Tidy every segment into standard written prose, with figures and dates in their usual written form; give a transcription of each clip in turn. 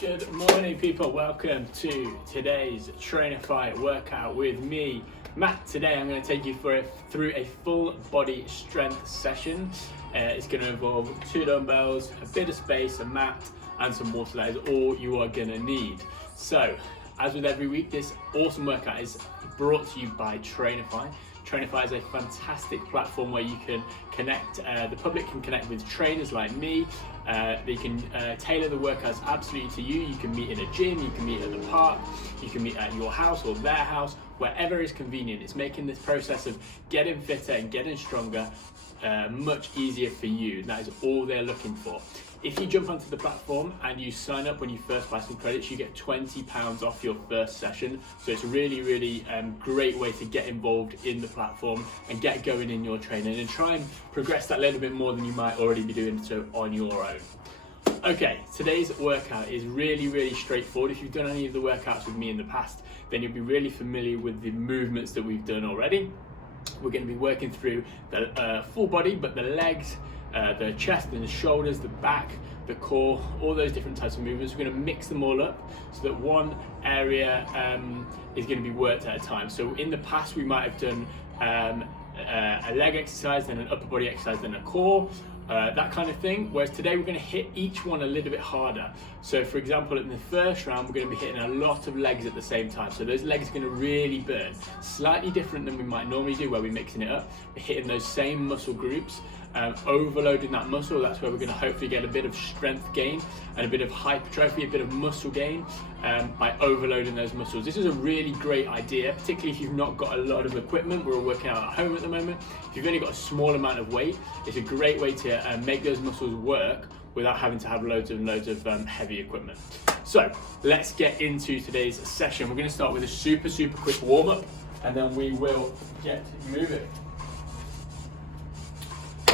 Good morning, people. Welcome to today's Trainify workout with me, Matt. Today I'm going to take you through a full body strength session. It's going to involve 2 dumbbells, a bit of space, a mat, and some water. That is all you are going to need. So, as with every week, this awesome workout is brought to you by Trainify. Trainify is a fantastic platform where you can connect, the public can connect with trainers like me. They can tailor the workouts absolutely to you. You can meet in a gym, you can meet at the park, you can meet at your house or their house, wherever is convenient. It's making this process of getting fitter and getting stronger much easier for you. That is all they're looking for. If you jump onto the platform and you sign up when you first buy some credits, you get £20 off your first session. So it's a really great way to get involved in the platform and get going in your training and try and progress that little bit more than you might already be doing so on your own. Okay, today's workout is really straightforward. If you've done any of the workouts with me in the past, then you'll be really familiar with the movements that we've done already. We're going to be working through the full body, but the legs, the chest and the shoulders, the back, the core, all those different types of movements. We're going to mix them all up so that one area is going to be worked at a time. So in the past we might have done a leg exercise, then an upper body exercise, then a core, that kind of thing. Whereas today we're going to hit each one a little bit harder. So for example, in the first round we're going to be hitting a lot of legs at the same time. So those legs are going to really burn. Slightly different than we might normally do where we're mixing it up. We're hitting those same muscle groups, overloading that muscle. That's where we're going to hopefully get a bit of strength gain and a bit of hypertrophy, a bit of muscle gain by overloading those muscles. This is a really great idea, particularly if you've not got a lot of equipment. We're all working out at home at the moment. If you've only got a small amount of weight, it's a great way to make those muscles work without having to have loads of heavy equipment. So let's get into today's session. We're going to start with a super quick warm-up and then we will get moving.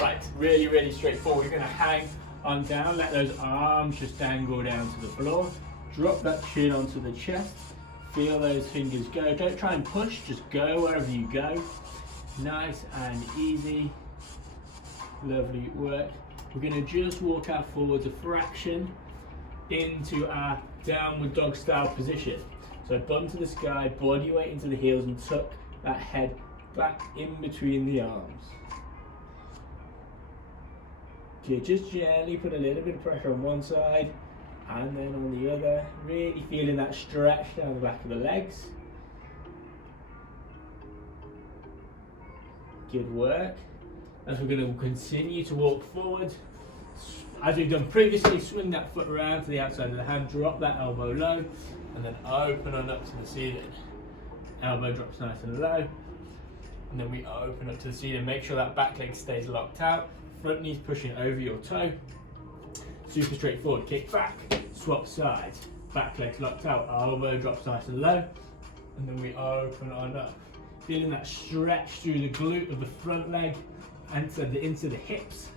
Right, really straightforward. You're going to hang on down, let those arms just dangle down to the floor. Drop that chin onto the chest. Feel those fingers go. Don't try and push, just go wherever you go. Nice and easy. Lovely work. We're going to just walk out forwards a fraction into our downward dog style position. So bum to the sky, body weight into the heels and tuck that head back in between the arms. Okay, just gently put a little bit of pressure on one side and then on the other. Really feeling that stretch down the back of the legs. Good work. As we're going to continue to walk forward, as we've done previously, swing that foot around to the outside of the hand, drop that elbow low, and then open on up to the ceiling. Elbow drops nice and low, and then we open up to the ceiling. Make sure that back leg stays locked out, front knee's pushing over your toe. Super straightforward. Kick back, swap sides, back leg's locked out, elbow drops nice and low, and then we open on up. Feeling that stretch through the glute of the front leg and into the hips.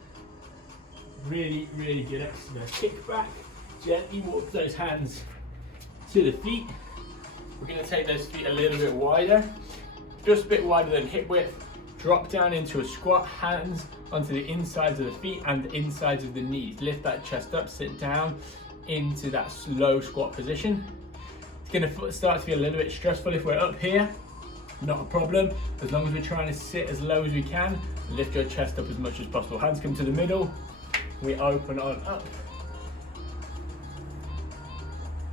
Really good exercise. Kick back, gently walk those hands to the feet. We're going to take those feet a little bit wider, just a bit wider than hip width. Drop down into a squat, hands onto the insides of the feet and the insides of the knees. Lift that chest up, sit down into that low squat position. It's going to start to be a little bit stressful if we're up here. Not a problem, as long as we're trying to sit as low as we can. Lift your chest up as much as possible. Hands come to the middle. We open on up.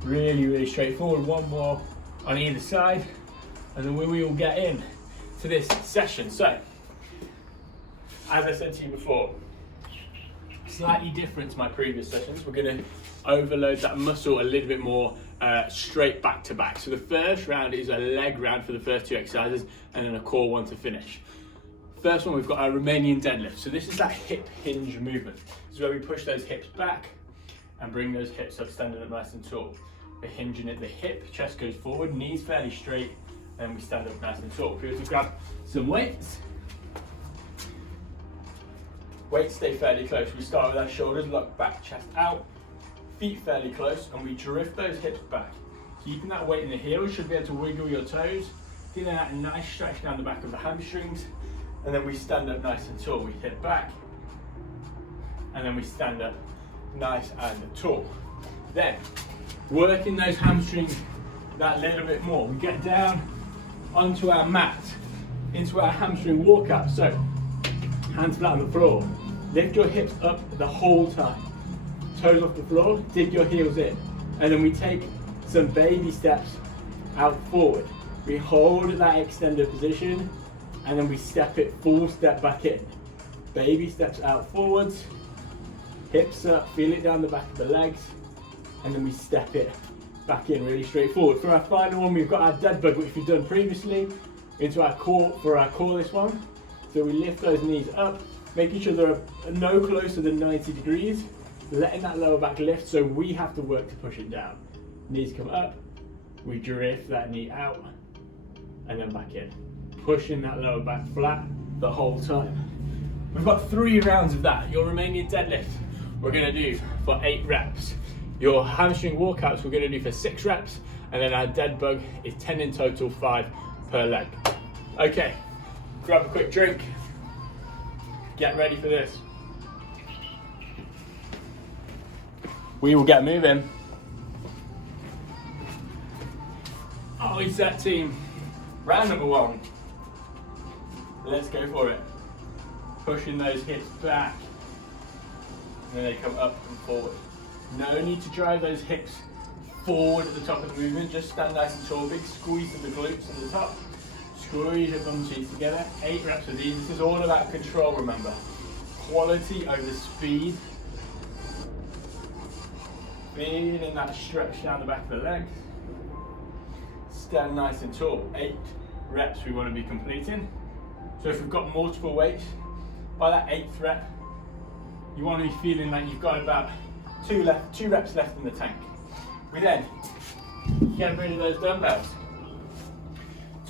Really straightforward. One more on either side, and then we will get in to this session. So, as I said to you before, slightly different to my previous sessions. We're going to overload that muscle a little bit more straight back to back. So the first round is a leg round for the first 2 exercises and then a core one to finish. First one, we've got our Romanian Deadlift. So this is that hip hinge movement. This is where we push those hips back and bring those hips up, standing up nice and tall. We're hinging at the hip, chest goes forward, knees fairly straight, and we stand up nice and tall. If we were to grab some weights, weights stay fairly close. We start with our shoulders locked back, chest out, feet fairly close, and we drift those hips back. Keeping that weight in the heels, should be able to wiggle your toes, feeling that nice stretch down the back of the hamstrings, and then we stand up nice and tall. We hip back, and then we stand up nice and tall. Then working those hamstrings that little bit more. We get down onto our mat, into our hamstring walkout. So, hands flat on the floor. Lift your hips up the whole time. Toes off the floor, dig your heels in. And then we take some baby steps out forward. We hold that extended position and then we step it, full step back in. Baby steps out forwards, hips up, feel it down the back of the legs, and then we step it back in really straightforward. For our final one, we've got our dead bug, which we've done previously, into our core, for our core this one. So we lift those knees up, making sure they're no closer than 90 degrees, letting that lower back lift, so we have to work to push it down. Knees come up, we drift that knee out, and then back in. Pushing that lower back flat the whole time. We've got 3 rounds of that. Your Romanian deadlift, we're gonna do for 8 reps. Your hamstring walkouts, we're gonna do for 6 reps, and then our dead bug is 10 in total, 5 per leg. Okay, grab a quick drink. Get ready for this. We will get moving. Ollie set team. Round number 1. Let's go for it. Pushing those hips back. And then they come up and forward. No need to drive those hips forward at the top of the movement. Just stand nice and tall. Big squeeze of the glutes at the top. Squeeze your bum cheeks together. 8 reps of these. This is all about control, remember. Quality over speed. Feeling that stretch down the back of the legs. Stand nice and tall. 8 reps we want to be completing. So if we've got multiple weights, by that 8th rep, you want to be feeling like you've got about 2 reps left in the tank. We then get rid of those dumbbells.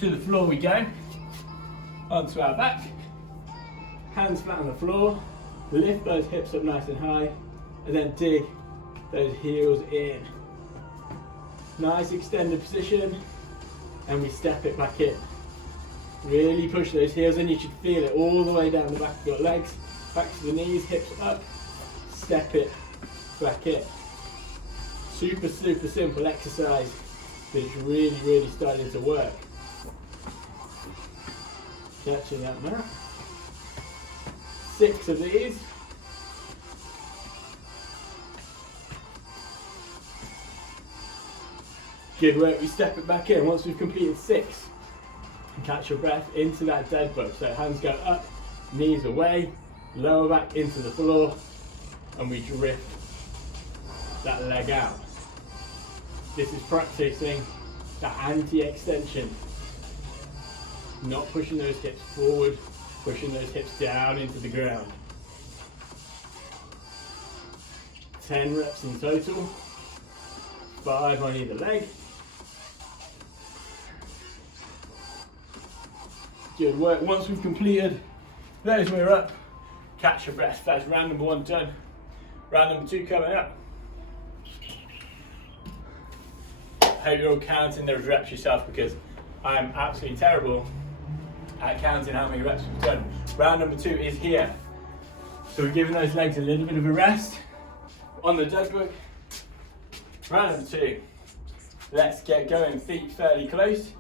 To the floor we go, onto our back, hands flat on the floor, lift those hips up nice and high, and then dig those heels in. Nice extended position, and we step it back in. Really push those heels in. You should feel it all the way down the back of your legs, back to the knees, hips up, step it back in. Super simple exercise, but it's really starting to work. Catching that mat. 6 of these. Good work, we step it back in. Once we've completed 6, catch your breath into that dead bug. So hands go up, knees away, lower back into the floor, and we drift that leg out. This is practicing that anti-extension. Not pushing those hips forward, pushing those hips down into the ground. 10 reps in total, 5 on either leg. Good work. Once we've completed those, we're up. Catch your breath. That's round number 1 done. Round number 2 coming up. Hope you're all counting those reps yourself, because I'm absolutely terrible at counting how many reps we've done. Round number 2 is here. So we're giving those legs a little bit of a rest on the dead bug. Round number 2. Let's get going. Feet fairly close.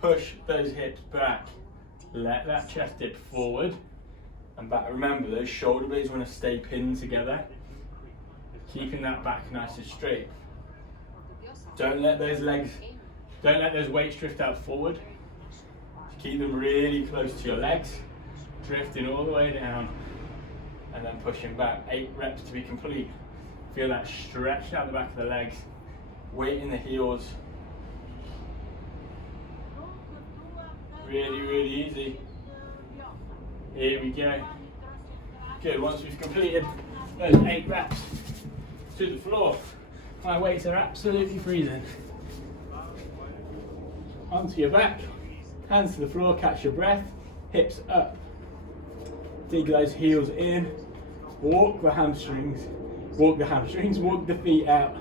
Push those hips back. Let that chest dip forward and back. Remember, those shoulder blades want to stay pinned together. Keeping that back nice and straight. Don't let those weights drift out forward. Keep them really close to your legs. Drifting all the way down and then pushing back. 8 reps to be complete. Feel that stretch down the back of the legs. Weight in the heels. Really easy. Here we go. Good, once we've completed those 8 reps, to the floor. My weights are absolutely freezing. Onto your back, hands to the floor, catch your breath, hips up. Dig those heels in, walk the hamstrings, walk the feet out,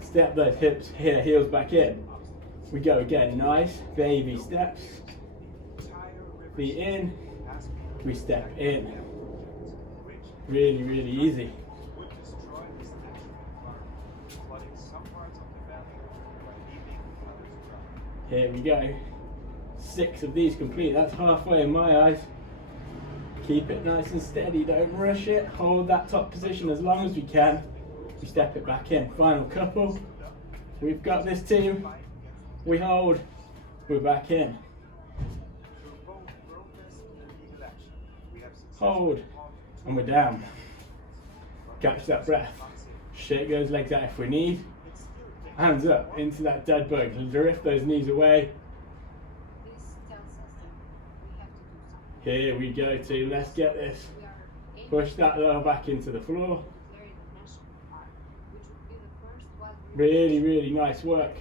step those hips here, heels back in. We go again, nice baby steps. Feet in, we step in. Really easy. Here we go. 6 of these complete. That's halfway in my eyes. Keep it nice and steady. Don't rush it. Hold that top position as long as we can. We step it back in. Final couple. We've got this, team. We hold. We're back in. Hold. And we're down. Catch that breath. Shake those legs out if we need. Hands up into that dead bug. Drift those knees away. Here we go, team. Let's get this. Push that lower back into the floor. Really, really nice work.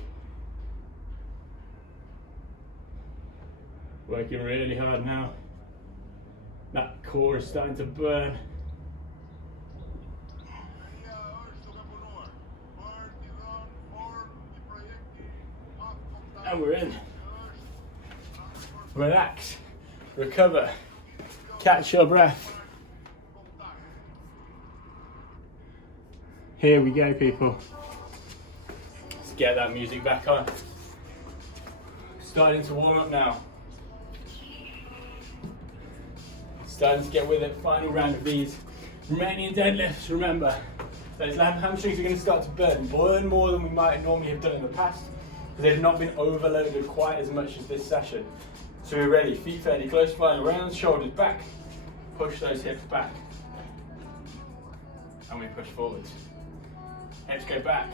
Working really hard now. That core is starting to burn. And we're in. Relax. Recover. Catch your breath. Here we go, people. Let's get that music back on. Starting to warm up now. Starting to get with it. Final round of these Romanian deadlifts. Remember, those hamstrings are going to start to burn more than we might normally have done in the past, because they've not been overloaded quite as much as this session. So we're ready, feet fairly close, final round, shoulders back, push those hips back, and we push forwards. Hips go back,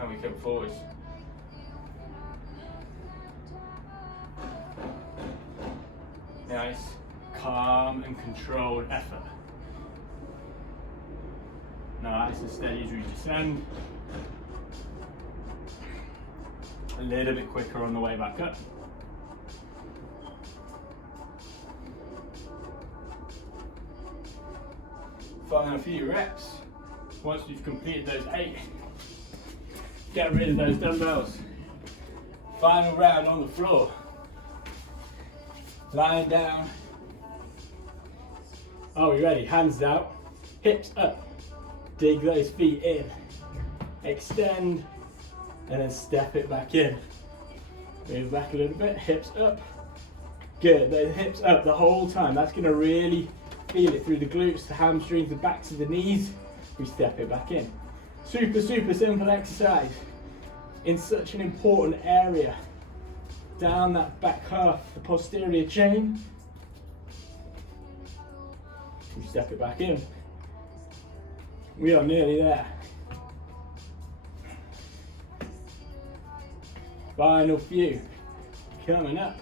and we come forwards. Nice, calm and controlled effort. Nice and steady as we descend. A little bit quicker on the way back up. Final few reps. Once you've completed those 8, get rid of those dumbbells. Final round on the floor. Lying down. Are we ready? Hands out, hips up. Dig those feet in. Extend. And then step it back in. Move back a little bit, hips up. Good, those hips up the whole time. That's going to really feel it through the glutes, the hamstrings, the backs of the knees. We step it back in. Super, super simple exercise in such an important area. Down that back half, the posterior chain. We step it back in. We are nearly there. Final few coming up.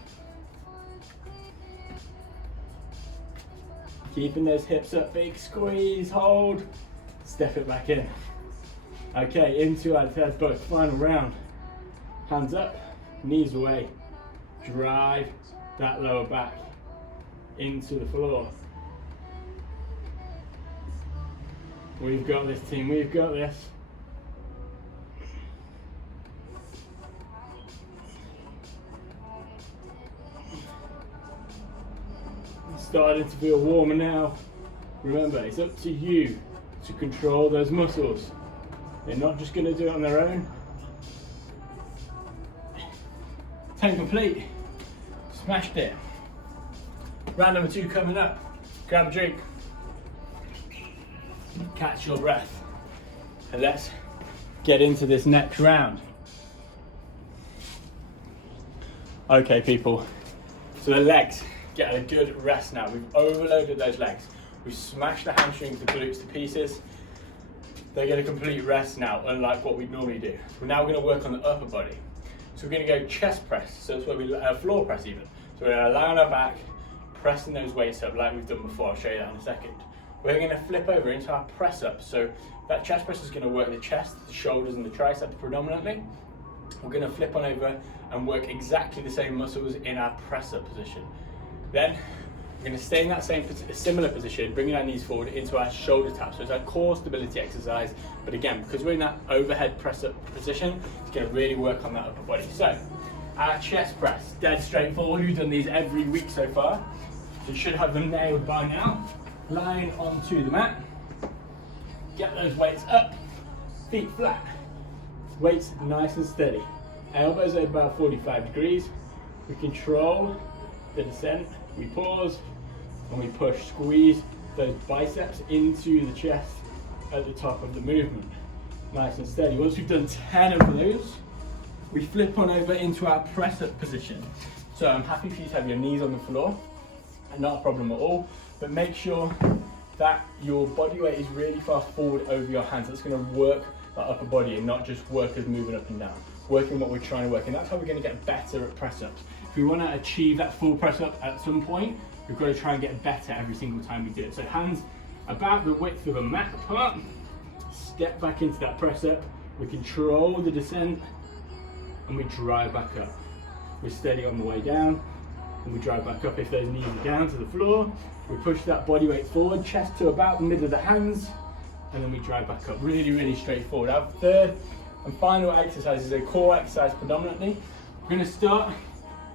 Keeping those hips up, big squeeze, hold, step it back in. Okay, into our Deadbug, final round. Hands up, knees away. Drive that lower back into the floor. We've got this, team, we've got this. Starting to feel warmer now. Remember, it's up to you to control those muscles. They're not just going to do it on their own. 10 complete. Smashed it. Round number 2 coming up. Grab a drink. Catch your breath. And let's get into this next round. Okay, people. So the legs. Get a good rest now. We've overloaded those legs. We've smashed the hamstrings, the glutes to pieces. They're getting a complete rest now, unlike what we'd normally do. We're now going to work on the upper body. So we're going to go chest press. So that's where we floor press even. So we're going to lie on our back, pressing those weights up like we've done before. I'll show you that in a second. We're going to flip over into our press up. So that chest press is going to work the chest, the shoulders, and the triceps predominantly. We're going to flip on over and work exactly the same muscles in our press up position. Then we're going to stay in that similar position, bringing our knees forward into our shoulder tap. So it's our core stability exercise. But again, because we're in that overhead press up position, it's going to really work on that upper body. So our chest press, dead straightforward. We've done these every week so far. So you should have them nailed by now. Lying onto the mat. Get those weights up, feet flat. Weights nice and steady. elbows at about 45 degrees. We control the descent, we pause, and we push, squeeze those biceps into the chest at the top of the movement. Nice and steady. Once we've done 10 of those, we flip on over into our press-up position. So I'm happy for you to have your knees on the floor, and not a problem at all, but make sure that your body weight is really far forward over your hands. That's going to work the upper body and not just work as moving up and down. Working what we're trying to work, and that's how we're going to get better at press-ups. If we want to achieve that full press-up at some point, we've got to try and get better every single time we do it. So hands about the width of a mat apart, step back into that press-up, we control the descent, and we drive back up. We're steady on the way down, and we drive back up. If those knees are down to the floor, we push that body weight forward, chest to about the middle of the hands, and then we drive back up. Really, really straightforward. Our third and final exercise is a core exercise predominantly. We're going to start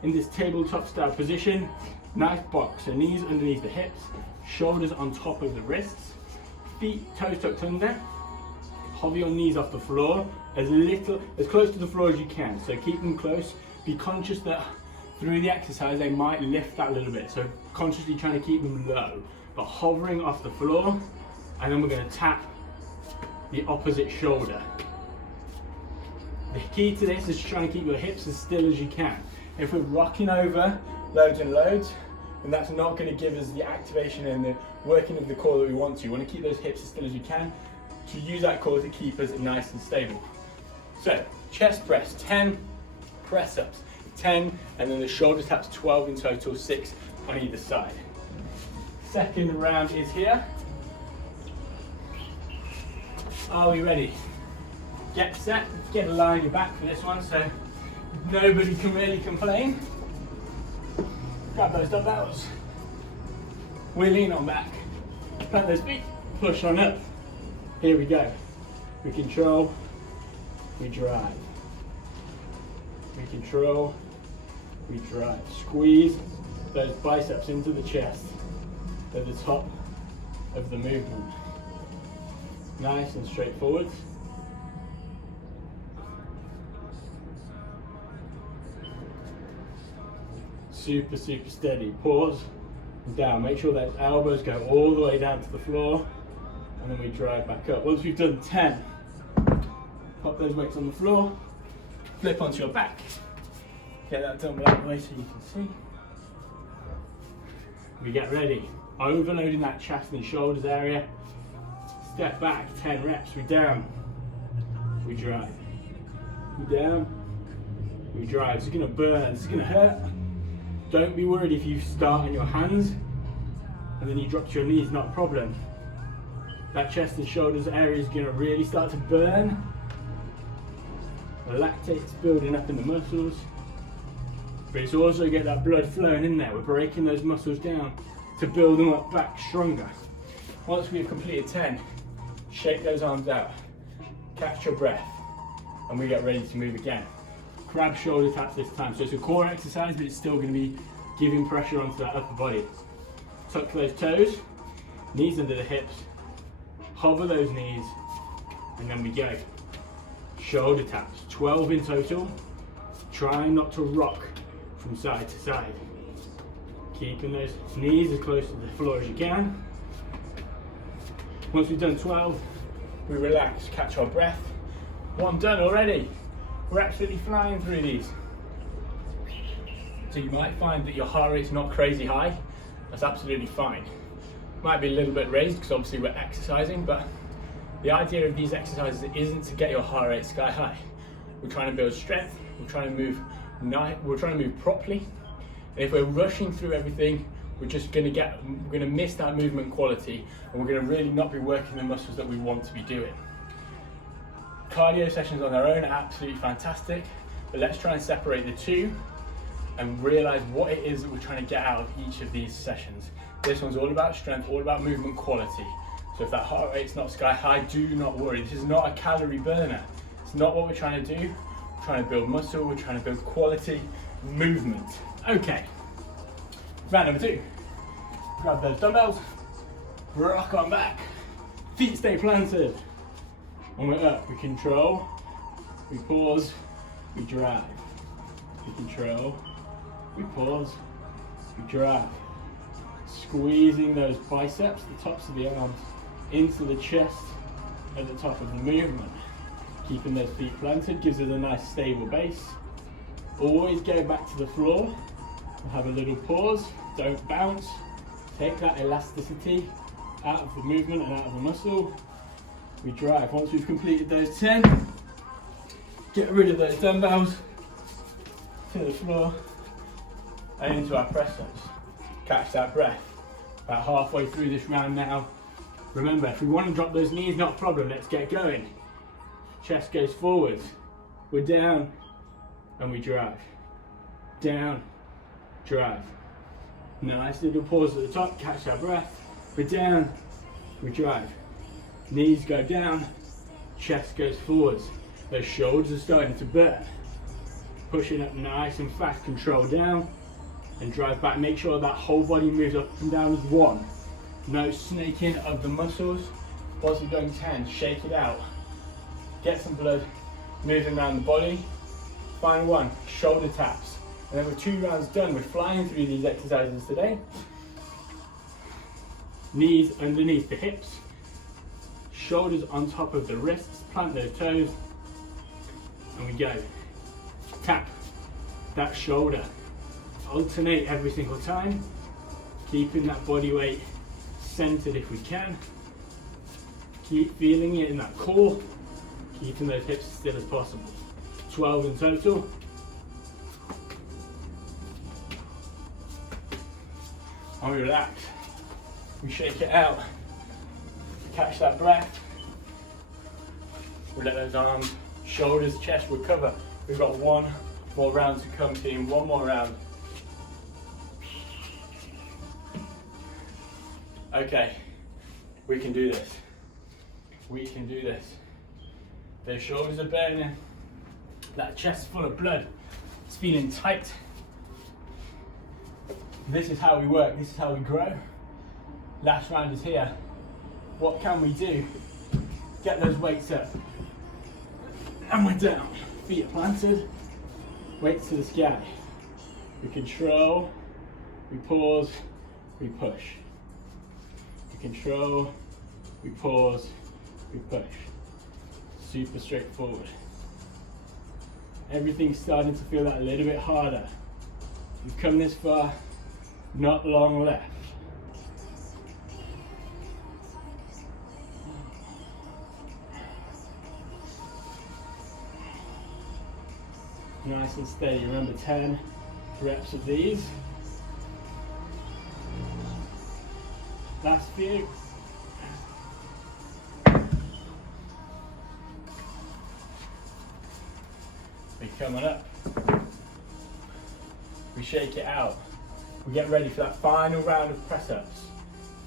in this tabletop style position. Nice box, so knees underneath the hips, shoulders on top of the wrists, feet toes tucked under. Hover your knees off the floor as close to the floor as you can. So keep them close. Be conscious that through the exercise they might lift that a little bit. So consciously trying to keep them low, but hovering off the floor. And then we're going to tap the opposite shoulder. The key to this is trying to keep your hips as still as you can. If we're rocking over loads and loads, then that's not going to give us the activation and the working of the core that we want to. You want to keep those hips as still as you can to use that core to keep us nice and stable. So chest press, 10 press ups, 10, and then the shoulder taps, 12 in total, 6 on either side. Second round is here. Are we ready? Get set, get a line in your back for this one so nobody can really complain. Grab those dumbbells. We lean on back. Plant those feet, push on up. Here we go. We control, we drive. We control, we drive. Squeeze those biceps into the chest at the top of the movement. Nice and straightforward. Super, super steady. Pause, down. Make sure those elbows go all the way down to the floor, and then we drive back up. Once we've done 10, pop those weights on the floor, flip onto your back. Get that dumbbell out of the way so you can see. We get ready. Overloading that chest and shoulders area. Step back, 10 reps. We down, we drive. We down, we drive. This is going to burn, this is going to hurt. Don't be worried if you start on your hands and then you drop to your knees, not a problem. That chest and shoulders area is going to really start to burn. The lactate's building up in the muscles. But it's also get that blood flowing in there. We're breaking those muscles down to build them up back stronger. Once we've completed 10, shake those arms out, catch your breath, and we get ready to move again. Grab shoulder taps this time. So it's a core exercise, but it's still going to be giving pressure onto that upper body. Tuck those toes, knees under the hips, hover those knees, and then we go. Shoulder taps, 12 in total. Try not to rock from side to side. Keeping those knees as close to the floor as you can. Once we've done 12, we relax, catch our breath. One done already. We're absolutely flying through these. So you might find that your heart rate's not crazy high. That's absolutely fine. Might be a little bit raised because obviously we're exercising, but the idea of these exercises isn't to get your heart rate sky high. We're trying to build strength, we're trying to move properly. And if we're rushing through everything, we're gonna miss that movement quality, and we're gonna really not be working the muscles that we want to be doing. Cardio sessions on their own are absolutely fantastic, but let's try and separate the two and realize what it is that we're trying to get out of each of these sessions. This one's all about strength, all about movement quality. So if that heart rate's not sky high, do not worry. This is not a calorie burner. It's not what we're trying to do. We're trying to build muscle, we're trying to build quality movement. Okay, round number 2. Grab those dumbbells, rock on back, feet stay planted. When we're up, we control, we pause, we drive, we control, we pause, we drive. Squeezing those biceps, the tops of the arms, into the chest at the top of the movement. Keeping those feet planted gives it a nice stable base. Always go back to the floor and have a little pause. Don't bounce. Take that elasticity out of the movement and out of the muscle. We drive. Once we've completed those 10, get rid of those dumbbells to the floor and into our press ups. Catch that breath. About halfway through this round now. Remember, if we want to drop those knees, not a problem. Let's get going. Chest goes forwards. We're down and we drive. Down, drive. Nice little pause at the top. Catch our breath. We're down, we drive. Knees go down, chest goes forwards. Those shoulders are starting to burn. Pushing up nice and fast, control down and drive back. Make sure that whole body moves up and down as one. No snaking of the muscles. Once we've done 10, shake it out. Get some blood moving around the body. Final one, shoulder taps. And then with 2 rounds done, we're flying through these exercises today. Knees underneath the hips. Shoulders on top of the wrists. Plant those toes. And we go. Tap that shoulder. Alternate every single time. Keeping that body weight centered if we can. Keep feeling it in that core. Keeping those hips as still as possible. 12 in total. And we relax. We shake it out. Catch that breath. We let those arms, shoulders, chest recover. We've got 1 more round to come, team. 1 more round. Okay, we can do this. We can do this. Their shoulders are burning. That chest full of blood. It's feeling tight. This is how we work. This is how we grow. Last round is here. What can we do? Get those weights up. And we're down. Feet are planted. Weights to the sky. We control. We pause. We push. We control. We pause. We push. Super straightforward. Everything's starting to feel that a little bit harder. We've come this far, not long left. Nice and steady. Remember 10 reps of these. Last few. We're coming up. We shake it out. We get ready for that final round of press-ups.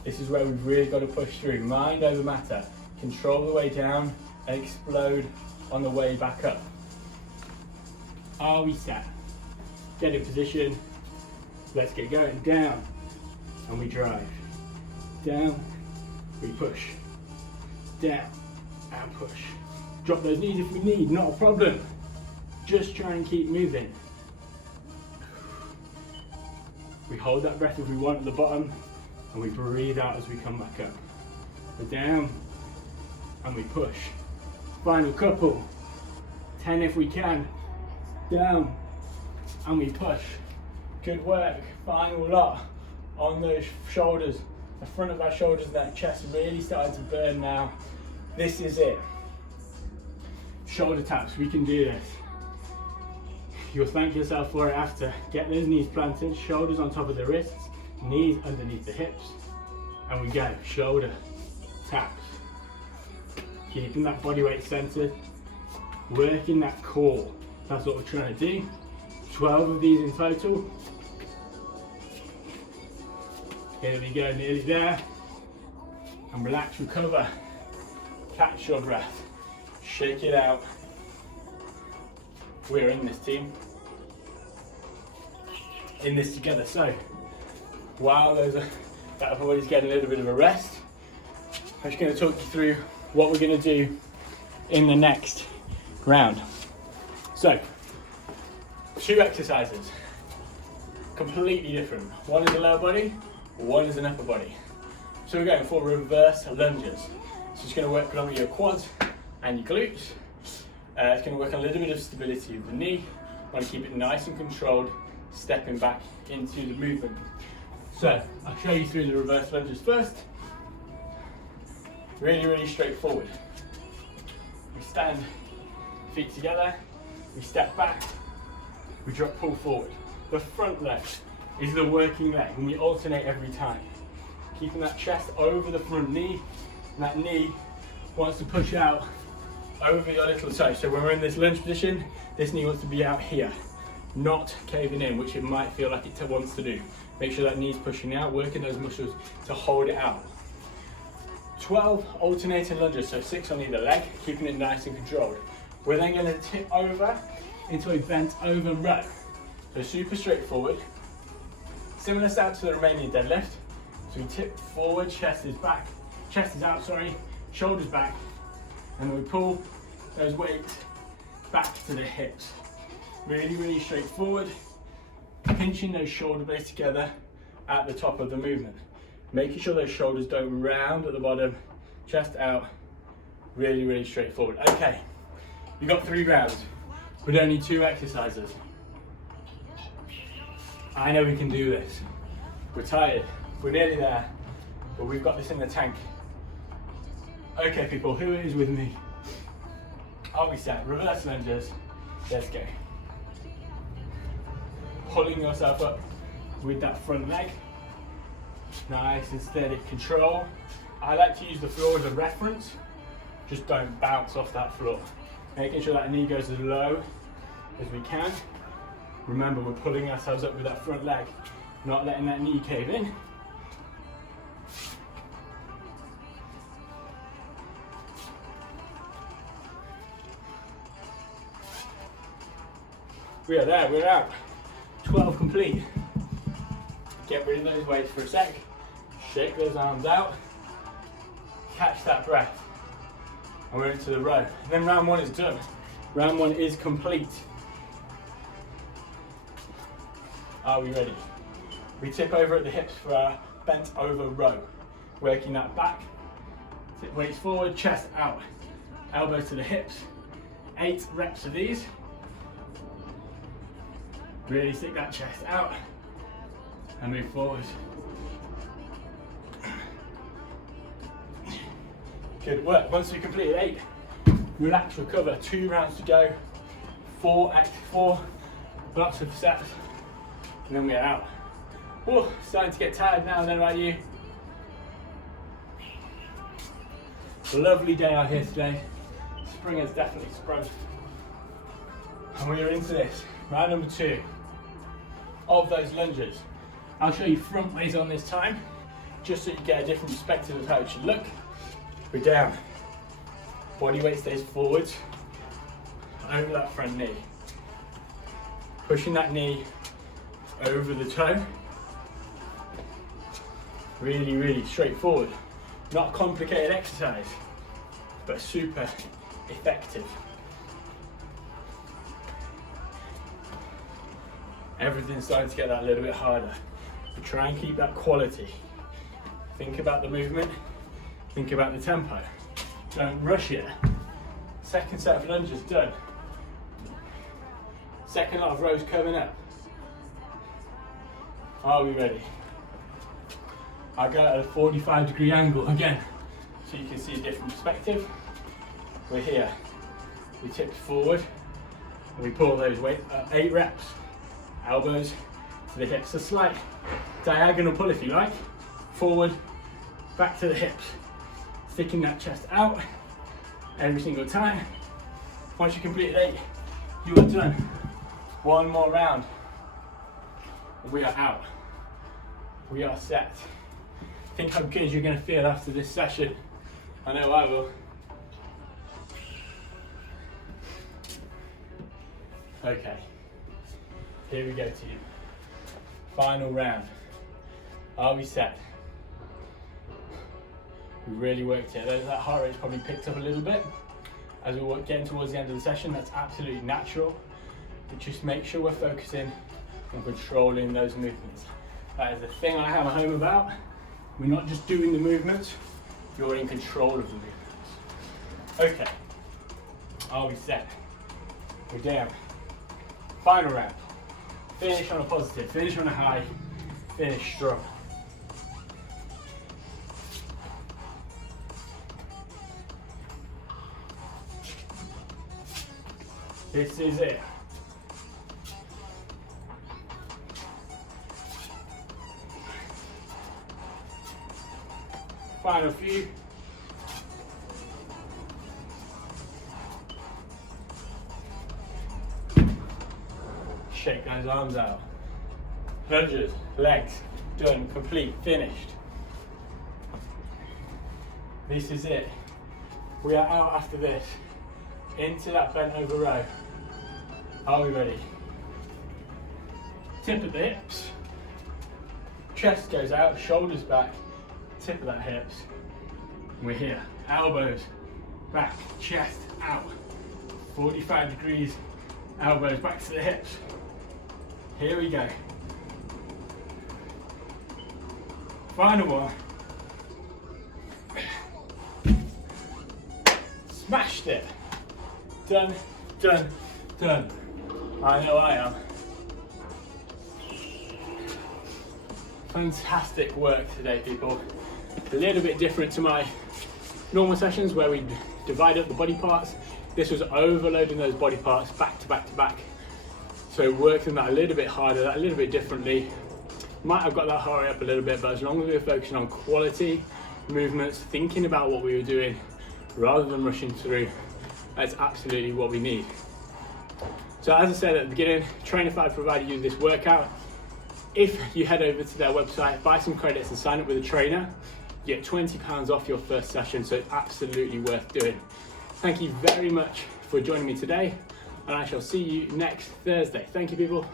This is where we've really got to push through. Mind over matter. Control the way down and explode on the way back up. Are we set? Get in position. Let's get going. Down and we drive. Down, we push. Down and push. Drop those knees if we need, not a problem. Just try and keep moving. We hold that breath if we want at the bottom and we breathe out as we come back up. We're down and we push. Final couple. 10 if we can. Down and we push. Good work. Final lot on those shoulders. The front of our shoulders and that chest really starting to burn now. This is it. Shoulder taps, we can do this. You'll thank yourself for it after. Get those knees planted, shoulders on top of the wrists, knees underneath the hips, and we go. Shoulder taps. Keeping that body weight centered, working that core. That's what we're trying to do. 12 of these in total. Here we go, nearly there. And relax, recover. Catch your breath. Shake it out. We're in this, team. In this together. So, while that body's getting a little bit of a rest, I'm just going to talk you through what we're going to do in the next round. So, Two exercises, completely different. One is a lower body, one is an upper body. So we're going for reverse lunges. So it's going to work along with your quads and your glutes. It's going to work on a little bit of stability of the knee. Want to keep it nice and controlled, stepping back into the movement. So I'll show you through the reverse lunges first. Really straightforward. We stand, feet together, we step back, we drop, pull forward. The front leg is the working leg, and we alternate every time. Keeping that chest over the front knee, and that knee wants to push out over your little toe. So when we're in this lunge position, this knee wants to be out here, not caving in, which it might feel like it wants to do. Make sure that knee's pushing out, working those muscles to hold it out. 12 alternating lunges, so 6 on either leg, keeping it nice and controlled. We're then going to tip over into a bent over row. So super straightforward. Similar style to the Romanian deadlift. So we tip forward, chest is out, shoulders back, and then we pull those weights back to the hips. Really straightforward. Pinching those shoulder blades together at the top of the movement. Making sure those shoulders don't round at the bottom, chest out, really straightforward. Okay, you've got 3 rounds, but only 2 exercises. I know we can do this. We're tired, we're nearly there, but we've got this in the tank. Okay people, who is with me? Are we set? Reverse lunges, let's go. Pulling yourself up with that front leg. Nice and steady control. I like to use the floor as a reference. Just don't bounce off that floor. Making sure that knee goes as low as we can. Remember, we're pulling ourselves up with that front leg, not letting that knee cave in. We are there, we're out. 12 complete. Get rid of those weights for a sec. Shake those arms out. Catch that breath. And we're into the row. And then round 1 is done. Round 1 is complete. Are we ready? We tip over at the hips for our bent over row. Working that back. Tip weights forward, chest out. Elbow to the hips. 8 reps of these. Really stick that chest out and move forward. Good work. Once we completed 8, relax, recover. 2 rounds to go. 4 blocks of sets, and then we're out. Oh, starting to get tired now. Then about you? Lovely day out here today. Spring has definitely sprung, and we are into this round number 2 of those lunges. I'll show you front ways on this time, just so you get a different perspective of how it should look. We're down. Body weight stays forwards, over that front knee. Pushing that knee over the toe. Really straightforward. Not a complicated exercise, but super effective. Everything's starting to get that a little bit harder. But try and keep that quality. Think about the movement, think about the tempo. Don't rush it. Second set of lunges done. Second lot of rows coming up. Are we ready? I go at a 45-degree angle again, so you can see a different perspective. We're here. We tip forward, and we pull those weight 8 reps. Elbows to the hips, a slight diagonal pull if you like. Forward, back to the hips. Sticking that chest out every single time. Once you completed 8, you are done. 1 more round. We are out. We are set. Think how good you're going to feel after this session. I know I will. Okay. Here we go to you. Final round. Are we set? We really worked here. That heart rate's probably picked up a little bit as we're getting towards the end of the session. That's absolutely natural. but just make sure we're focusing on controlling those movements. That is the thing I hammer home about. We're not just doing the movements, you're in control of the movements. Okay, are we set? We're down. Final round. Finish on a positive, finish on a high, finish strong. This is it. Final few. Shake those arms out. Lunges, legs, done, complete, finished. This is it. We are out after this. Into that bent over row. Are we ready? Tip of the hips. Chest goes out, shoulders back, tip of that hips. We're here. Elbows back, chest out. 45 degrees, elbows back to the hips. Here we go. Final one. Smashed it. Done, done, done. I know I am. Fantastic work today, people. A little bit different to my normal sessions where we divide up the body parts. This was overloading those body parts back to back to back. So working that a little bit harder, that a little bit differently. Might have got that hurry up a little bit, but as long as we were focusing on quality movements, thinking about what we were doing rather than rushing through, that's absolutely what we need. So as I said at the beginning, Trainify provided you this workout. If you head over to their website, buy some credits and sign up with a trainer, you get £20 off your first session, so it's absolutely worth doing. Thank you very much for joining me today, and I shall see you next Thursday. Thank you, people.